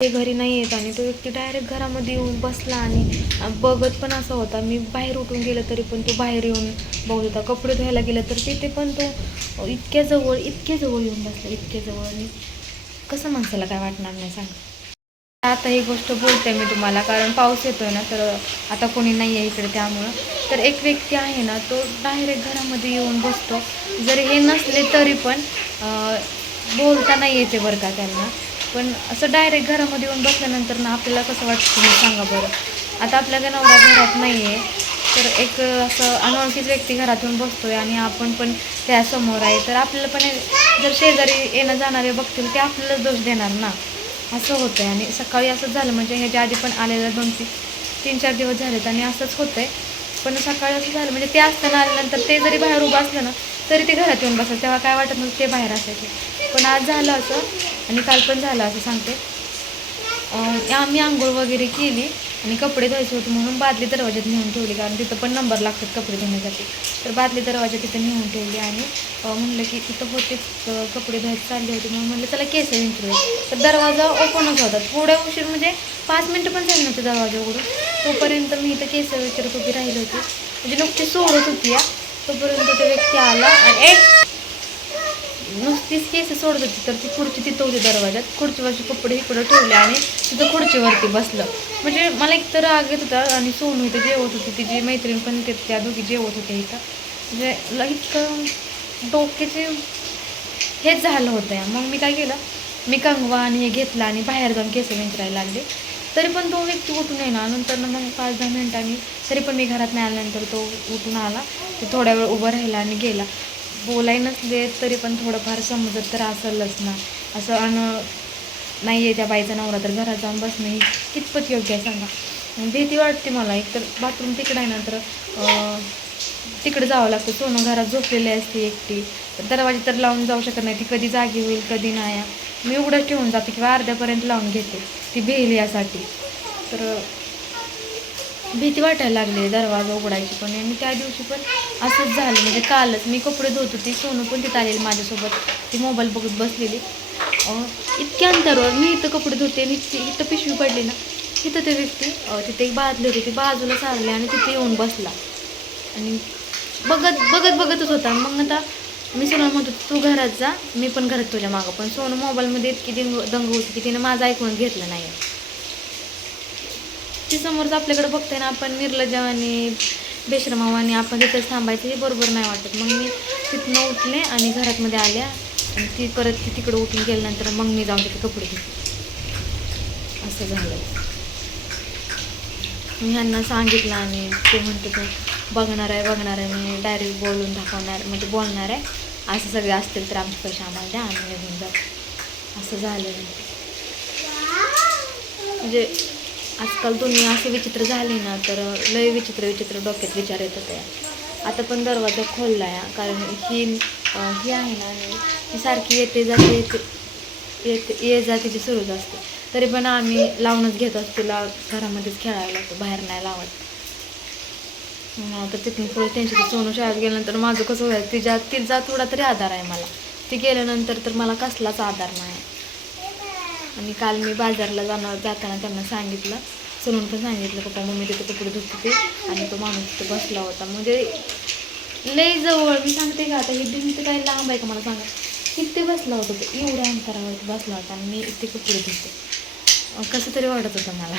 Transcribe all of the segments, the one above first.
ते घरी नाही येत आणि तो व्यक्ती डायरेक्ट घरामध्ये येऊन बसला आणि बघत पण असा होता मी बाहेर उठून गेलं तरी पण तो बाहेर येऊन बघत होता. कपडे धुवायला गेलं तर तिथे पण तो इतक्या जवळ इतक्या जवळ येऊन बसला इतक्या जवळ. आणि कसं माणसाला काय वाटणार नाही सांग. आता ही गोष्ट बोलते मी तुम्हाला कारण पाऊस येतोय ना तर आता कोणी नाही आहे इकडे त्यामुळं. तर एक व्यक्ती आहे ना तो डायरेक्ट घरामध्ये येऊन बसतो. जरी हे नसले तरी पण बोलता नाही येते बरं का त्यांना. पण असं डायरेक्ट घरामध्ये येऊन बसल्यानंतर ना आपल्याला कसं वाटतं तुम्ही सांगा बरं. आता आपल्या नवरा घरात नाही आहे तर एक असं अनोळखीच व्यक्ती घरात येऊन आहे आणि आपण पण त्यासमोर आहे. तर आपल्याला पण जर शेजारी येणं जाणारे बघतील ते आपल्यालाच दोष देणार ना. असं होतं आहे आणि सकाळी असंच झालं म्हणजे ह्याच्या आधी पण आलेलं दोन तीन तीन चार दिवस झालेत आणि असंच होतंय. पण सकाळी असं झालं म्हणजे ते असताना आल्यानंतर ते जरी बाहेर उभं असलं ना तरी ते घरात येऊन बसतात. तेव्हा काय वाटत नव्हतं ते बाहेर असायचे. पण आज झालं असं. आणि काल पण झालं असं सांगते. आम्ही आंघोळ वगैरे केली आणि कपडे धुवायचे होते म्हणून बादली दरवाज्यात नेऊन ठेवली कारण तिथं पण नंबर लागतात कपडे धुण्यासाठी. तर बादली दरवाजा तिथं नेऊन ठेवली आणि म्हणलं की तिथं होतेच कपडे धुवायचे चालले होते म्हणून म्हणलं चला केस विंचरूया तर दरवाजा ओपनच होता थोड्या उशीर म्हणजे पाच मिनटं पण झाली नव्हते दरवाजा उघडून. तोपर्यंत मी इथं केस विचारत उभी राहिली होती. म्हणजे नुकती सोडत होती या तोपर्यंत तो व्यक्ती आला आणि एक नुसतीच केस सोडत होती तर ती खुर्ची तिथं होती दरवाजात खुर्चीवरचे कपडे इकडं ठेवले आणि तिथं खुर्चीवरती बसलं. म्हणजे मला एक तर राग येत होता आणि सोनू इथं जेवत होती तिची मैत्रीण पण ते त्या दोघी जेवत होत्या इथं. म्हणजे इतकं डोक्याचे हेच झालं होतं या मग मी काय केलं मी कंगवा आणि हे घेतला आणि बाहेर जाऊन केस विंचरायला लागले. तरी पण तो व्यक्ती उठून येणार नंतर मग पाच दहा मिनिटांनी तरी पण मी घरात नाही आल्यानंतर तो उठून आला. ते थोड्या वेळ उभं राहिला आणि गेला. बोलाय नसले तरी पण थोडंफार समजत तर असेलच ना. असं अन नाही आहे त्या बाईचा नवरा तर घरात जाऊन बसणं ही कितपत योग्य आहे सांगा. भीती वाटते मला. एक तर बाथरूम तिकडं आहे ना तर तिकडे जावं लागतं. सोनं घरात झोपलेली असते एकटी. दरवाजे तर लावून जाऊ शकत नाही. ती कधी जागी होईल कधी नाही. मी उघडंच ठेवून जाते किंवा अर्ध्यापर्यंत लावून घेते. ती भेल यासाठी. तर भीती वाटायला लागली दरवाजा उघडायची पण आणि त्या दिवशी पण असंच झालं. म्हणजे कालच मी कपडे धुत होती सोनू पण तिथं आलेली माझ्यासोबत. ती मोबाईल बघत बसलेली. इतक्या अंतरावर मी इथं कपडे धुते आणि इथं पिशवी पडली ना तिथं ते व्यक्ती तिथे एक बाजली होती. ती बाजूला सारली आणि तिथे येऊन बसला. आणि बघत बघत बघतच होता. मग आता मी सोनू म्हणतो तू घरात जा. मी पण घरात तुझ्या मागं. पण सोनू मोबाईलमध्ये इतकी दंग दंग होती की तिने माझं ऐकून घेतलं नाही ती समोरच आपल्याकडे बघते ना आपण निर्लजावानी बेशरमावानी आपण तिथंच थांबायचं हे बरोबर नाही वाटत. मग मी तिथनं उठले आणि घरातमध्ये आल्या आणि ती परत ती तिकडं उठून गेल्यानंतर मग मी जाऊन तिथे कपडे घेतले असं झालं. मी ह्यांना सांगितलं आणि ते म्हणते तो बघणार आहे बघणार आहे मी डायरेक्ट बोलून दाखवणार म्हणजे बोलणार आहे. असं सगळे असतील तर आमचे पैसे आम्हाला द्या आम्ही निघून जाऊ. असं झालं. म्हणजे आजकाल दुनिया असे विचित्र झाली ना तर लय विचित्र विचित्र डोक्यात विचार येत होते. आता पण दरवाजा खोलला आहे कारण ही ही आहे ना ही सारखी येते जाते येते येते ये जा तिची सुरूच असते. तरी पण आम्ही लावूनच घेत असतो तिला घरामध्येच खेळायला लागतो बाहेर नाही लावत. तर तिथून पुढे त्यांच्या सोनू शाळेत गेल्यानंतर माझं कसं व्हायचं तिच्या तिचा थोडा तरी आधार आहे मला. ती गेल्यानंतर तर मला कसलाच आधार नाही. आणि काल मी बाजारला जाणार जाताना त्यांना सांगितलं. सोनून पण सांगितलं पप्पा मम्मी तिथे कपडे धुत होते आणि तो माणूस तिथे बसला होता. म्हणजे लय जवळ मी सांगते का आता ही भिंत काही लांब आहे का मला सांगा. इथे बसला होता तो एवढ्या अंतरावर बसला होता आणि मी इथे कपडे धुते. कसं तरी वाटत होतं मला.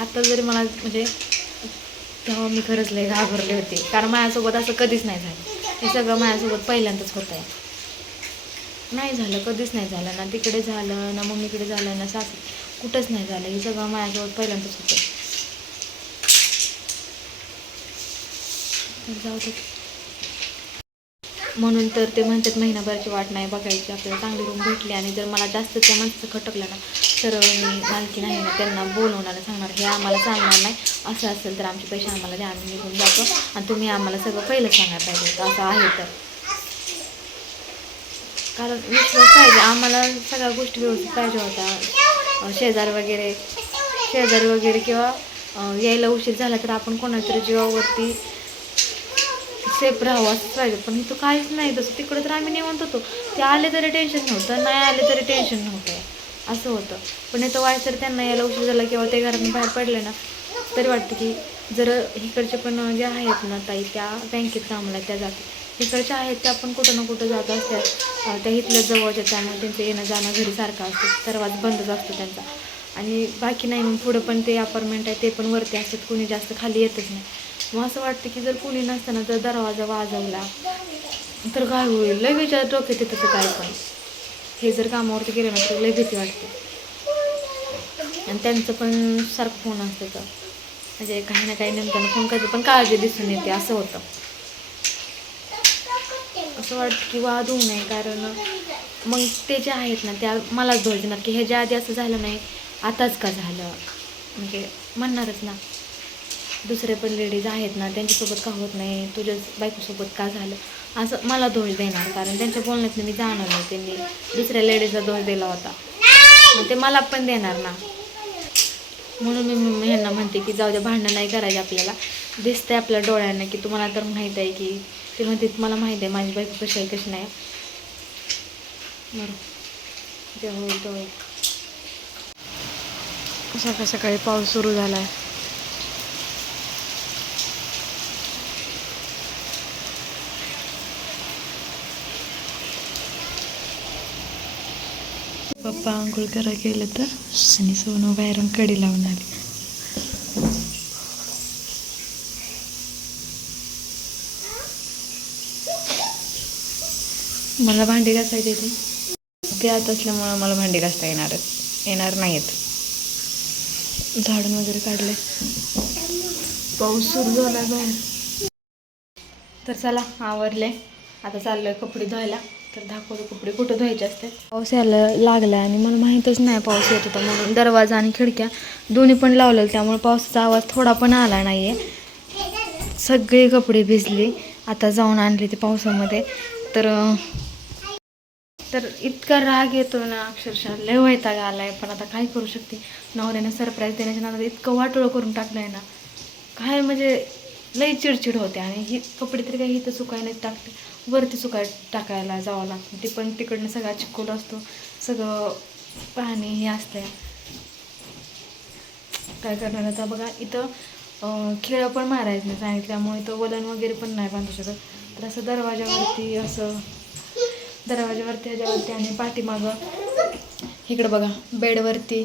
आता जरी मला म्हणजे तेव्हा मी खरंच लय घाबरले होते. कारण माझ्यासोबत असं कधीच नाही झालं. हे सगळं माझ्यासोबत पहिल्यांदाच होत आहे. नाही झालं कधीच नाही झालं. ना तिकडे झालं ना मम्मीकडे झालं ना सासू कुठंच नाही झालं. हे सगळं माझ्यासोबत पहिल्यांदाच होतं. जाऊ दे. म्हणून तर ते म्हणतात महिनाभराची वाट नाही बघायची. आपल्याला चांगली रूम भेटली आणि जर मला जास्त त्या माणसं खटकलं ना तर मी मालकी नाही ना त्यांना बोलवणार सांगणार हे आम्हाला सांगणार नाही. असं असेल तर आमचे पैसे आम्हाला द्या आम्ही निघून जातो आणि तुम्ही आम्हाला सगळं पहिलं सांगायला पाहिजे होतं. असं आहे तर. कारण विश्वास पाहिजे. आम्हाला सगळ्या गोष्टी व्यवस्थित पाहिजे होत्या. शेजार वगैरे शेजार वगैरे किंवा यायला उशीर झाला तर आपण कोणाच्या जीवावरती सेफ राहावं असंच पाहिजे. पण इथं काहीच नाही. तसं तिकडं तर आम्ही निवंत होतो. ते आले तरी टेन्शन नव्हतं. नाही आले तरी टेन्शन नव्हतं. असं होतं. पण इथं वायसर त्यांना यायला उशीर झाला किंवा ते घरातून बाहेर पडले ना तरी वाटतं की जर इकडचे पण जे आहेत ना ताई त्या बँकेत कामाला त्या जातात इकडच्या आहेत त्या पण कुठं ना कुठं जात असतात. त्या इथल्या जवळच्या त्यामुळे त्यांचं येणं जाणं घरी सारखं असतं. सर्वात बंदच असतो त्यांचा. आणि बाकी नाही मग पुढं पण ते अपार्टमेंट आहे ते पण वरती असतात. कोणी जास्त खाली येतच नाही. मग असं वाटतं की जर कोणी नसताना जर दरवाजा वाजवला तर काय होईल लय विचार डोक्यात येतं तसं काय पण. हे जर कामावरती गेलं ना तर लय भीती वाटते. आणि त्यांचं पण सारखं फोन असतं तर म्हणजे काही ना काही नंतर फोन करायचं पण काळजी दिसून येते असं होतं. असं वाटतं की वाद नये कारण मग ते जे आहेत ना त्या मलाच दोष देणार की ह्याच्या आधी असं झालं नाही आताच का झालं? म्हणजे म्हणणारच ना. दुसरे पण लेडीज आहेत ना त्यांच्यासोबत का होत नाही? तुझ्याच बायकोसोबत का झालं? असं मला दोष देणार कारण त्यांच्या बोलण्यात मी जाणार नाही त्यांनी. दुसऱ्या लेडीजला दोष दिला होता. मग ते मला पण देणार ना. म्हणून मी मी ह्यांना म्हणते की जाऊ द्या भांडणं नाही करायचे आपल्याला. दिसतंय आपल्या डोळ्यांना की तुम्हाला तर माहीत आहे की ते म्हणते मला माहीत आहे माझी बायको कशी आहे कशी नाही. बरं. जे होईल सकाळ सकाळी पाऊस सुरू झाला आहे पप्पा आंघोळ करा केलं तर आणि सोनं बाहेरून कडी लावून आली. मला भांडी घासायची ती ते आत असल्यामुळं मला भांडी घासता येणारच येणार नाहीत. झाडून वगैरे काढले. पाऊस सुरू झाला बाहेर. तर चला आवरले. आता चाललोय कपडे धुवायला. तर दाखवतो कपडे कुठं धुवायचे असते. पाऊस यायला लागला आणि मला माहीतच नाही पाऊस येत होता म्हणून. दरवाजा आणि खिडक्या दोन्ही पण लावलेलं त्यामुळे पावसाचा आवाज थोडा पण आला नाही आहे सगळे कपडे भिजले. आता जाऊन आणले ते पावसामध्ये. तर तर इतका राग येतो ना अक्षरशः. लय वैताग आलाय पण आता काय करू शकते? नवऱ्याने सरप्राईज देण्याच्या नादात इतकं वाटोळं करून टाकलंय ना. काय म्हणजे लई चिडचिड होते आणि ही कपडे तरी काही इथं सुकायला टाकते. वरती सुकाय टाकायला जावं लागतं. ते पण तिकडनं सगळा चिखल असतो. सगळं पाणी हे असतं काय करणार आता बघा इथं खेळ खिळं पण मारायचं नाही. सांगितल्यामुळे इथं वलन वगैरे पण नाही बांधू शकत. तर असं दरवाजावरती असं दरवाजावरती ह्याच्यावरती आणि पाठीमागं. इकडं बघा बेडवरती.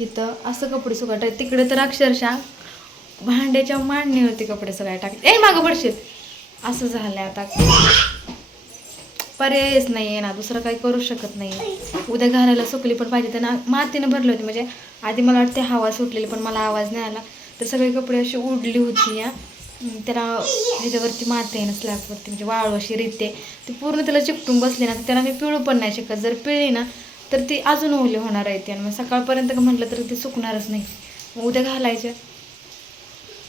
इथं असं कपडे सुकाट तिकडे तर अक्षरशः भांड्याच्या मांडणीवरती कपडे सगळे टाकले ए मागं पडशील. असं झालंय आता. पर्यायच नाही आहे ना दुसरं काही करू शकत नाही उद्या घराला सुकली पण पाहिजे. त्यांना मातीनं भरली होती. म्हणजे आधी मला वाटते हवा सुटलेली पण मला आवाज नाही आला. तर सगळे कपडे अशी उडली होती या. त्याला ह्याच्यावरती माती आहे ना स्लॅबवरती म्हणजे वाळू अशी रिते. ती पूर्ण त्याला चिकटून बसली ना तर त्याला मी पिळू पण नाही शकत. जर पिळली ना तर ती अजून ओली होणार आहे ती. आणि मग सकाळपर्यंत का म्हटलं तर ती सुकणारच नाही. मग उद्या घालायचं.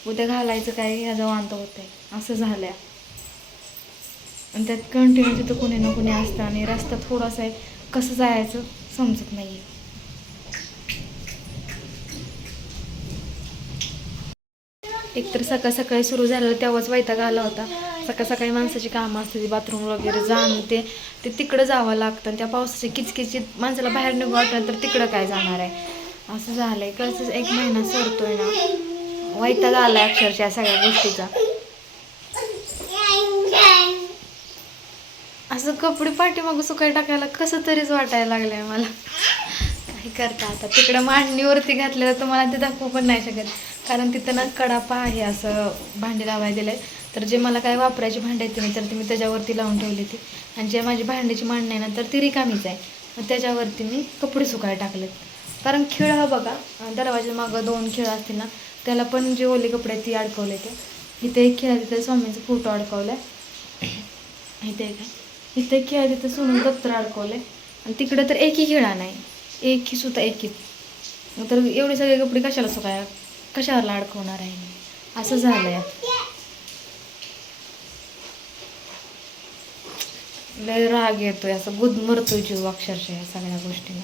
उद्या घालायचं काय ह्याचा वांत होत आहे असं झालंय. आणि त्यात कंटिन्यू तिथं कोणी ना कोणी असतं आणि रस्ता थोडासा आहे. कसं जायचं समजत नाही आहे एकतर सकाळ सकाळी सुरू झालं तेव्हाच वैताग आला होता. सकाळ सकाळी माणसाची कामं असते बाथरूम वगैरे जाणं ते ते तिकडं जावं लागतं. आणि त्या पावसाची किचकिचीत माणसाला बाहेर निघू वाटलं तर तिकडं काय जाणार आहे? असं झालंय. कसं एक महिना सरतोय ना. वैताग आला आहे अक्षरशः सगळ्या गोष्टीचा. असं कपडे पाठीमागं सुकाय टाकायला कसं तरीच वाटायला लागलंय मला. काय करता आता? तिकडं मांडणीवरती घातलेलं तर मला ते दाखवू पण नाही शकत. कारण तिथं ना कडापा आहे असं भांडी लावायला दिलंय. तर जे मला काय वापरायची भांडी आहेत नाही तर ती मी त्याच्यावरती लावून ठेवली ती आणि जे माझी भांड्याची मांडणी आहे ना तर ती रिकामीच आहे. मग त्याच्यावरती मी कपडे सुकायला टाकलेत. कारण खिळ हा बघा अं, दरवाजा मागं दोन खिळ असतील ना त्याला पण जे ओले कपडे आहेत ती अडकवले ते इथे एक खिळा तिथे स्वामींचा फोटो अडकवलाय. इथे एक आहे. इथे एक खिळा तिथं सोनून दप्तर अडकवले आणि तिकडं तर एकही खिळा नाही. एकही सुद्धा एकही मग तर एवढे सगळे कपडे कशाला सुकाय कशाला अडकवणार आहे असं झालंय. लय राग येतोय असं गुदमरतोय जीव अक्षरशः या सगळ्या गोष्टीला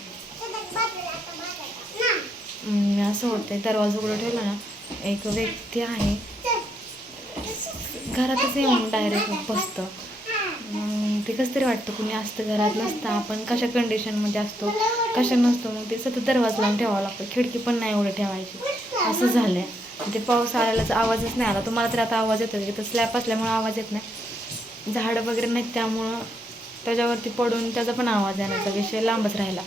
असं होतंय. दरवाजा उघडं ठेवला ना एक व्यक्ती आहे. घरातच येऊन डायरेक्ट बसतं. मग ते कसं तरी वाटतं कुणी असतं घरात नसतं आपण कशा कंडिशनमध्ये असतो कशा नसतो मग ते सतत दरवाजा लावून ठेवावं लागतं. खिडकी पण नाही एवढं ठेवायची. असं झालं आहे ते पाऊस आल्याचा आवाजच नाही आला. तुम्हाला तर आता आवाज येतो तिथं स्लॅप असल्यामुळं आवाज येत नाही. झाडं वगैरे नाहीत त्यामुळं त्याच्यावरती पडून त्याचा पण आवाज येण्याचा विषय लांबच राहिला.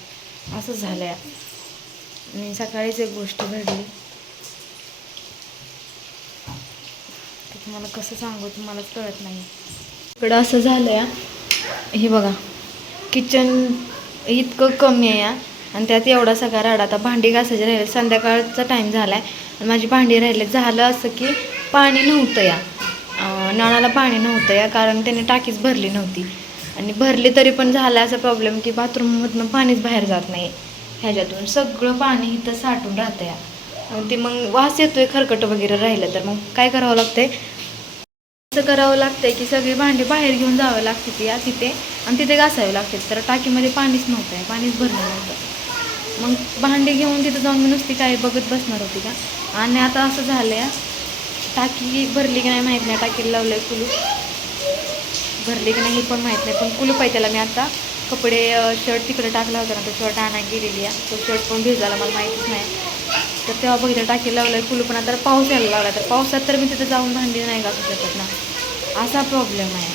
असं झालं आहे आणि सकाळीच एक गोष्ट घडली. तुम्हाला कसं सांगू तुम्हालाच कळत नाही. इकडं असं झालं आहे हे बघा किचन इतकं कमी आहे या आणि त्यात एवढा सगळा राडा. आता भांडी घासायची राहिले संध्याकाळचा टाईम झाला आहे आणि माझी भांडी राहिले. झालं असं की पाणी नव्हतं या. नळाला पाणी नव्हतं या. कारण त्याने टाकीच भरली नव्हती. आणि भरली तरी पण झाला असा प्रॉब्लेम की बाथरूममधनं पाणीच बाहेर जात नाही. ह्याच्यातून सगळं पाणी इथं साठून राहतं या. आणि ते मग वास येतोय खरकट वगैरे राहिलं तर. मग काय करावं लागतंय? असं करावं लागतंय की सगळी भांडी बाहेर घेऊन जावं लागते ती या तिथे. आणि तिथे घासावे लागते. तर टाकीमध्ये पाणीच नव्हतं आहे पाणीच भरलं नव्हतं. मग भांडी घेऊन तिथं जाऊन मी नुसती काय बघत बसणार होती का? आणि आता असं झालं आहे टाकी भरली की नाही माहीत नाही टाकीला लावलं आहे कुलूप. भरली की नाही हे पण माहीत नाही पण कुलूप आहे त्याला मी आता. कपडे शर्ट तिकडे टाकला होता ना तो शर्ट आणायला गेलेली आहे. तो शर्ट पण भिजला मला माहितीच नाही. तर तेव्हा बघितलं टाकी लावलं आहे कुलूप पण आता पाऊस यायला लागला तर पावसात तर मी तिथे जाऊन भांडी नाही घासू शकत ना. असा प्रॉब्लेम आहे.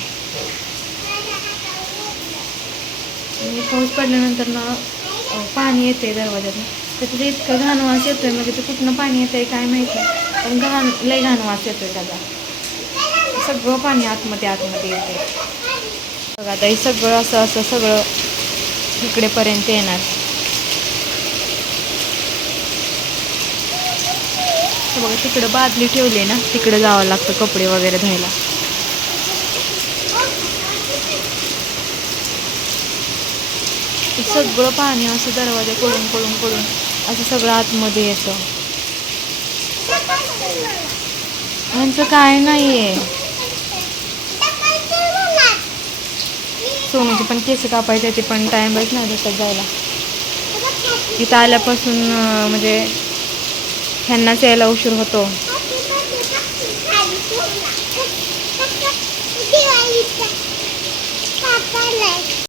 आणि पाऊस पडल्यानंतर ना पाणी येते दरवाज्यातून. तर तिथे इतकं घाण वास आहे म्हणजे ते कुठनं पाणी येतं आहे काय माहिती आहे पण घाण लय घाण वास आहे त्याचा. सगळं पाणी आतमध्ये आतमध्ये येते बघा आता हे सगळं असं असं सगळं इकडेपर्यंत येणार. बघा तिकडं बादली ठेवली ना तिकडं जावं लागतं कपडे वगैरे धुवायला. सगळं पाणी असं दरवाजा कळून पडून कळून असं सगळं आतमध्ये येतं. यांचं काय नाहीये. सोनूचे पण केस कापायचे ते पण टाइमच नाही भेटत जायला. इथं आल्यापासून म्हणजे ह्यांनाच यायला उशीर होतो.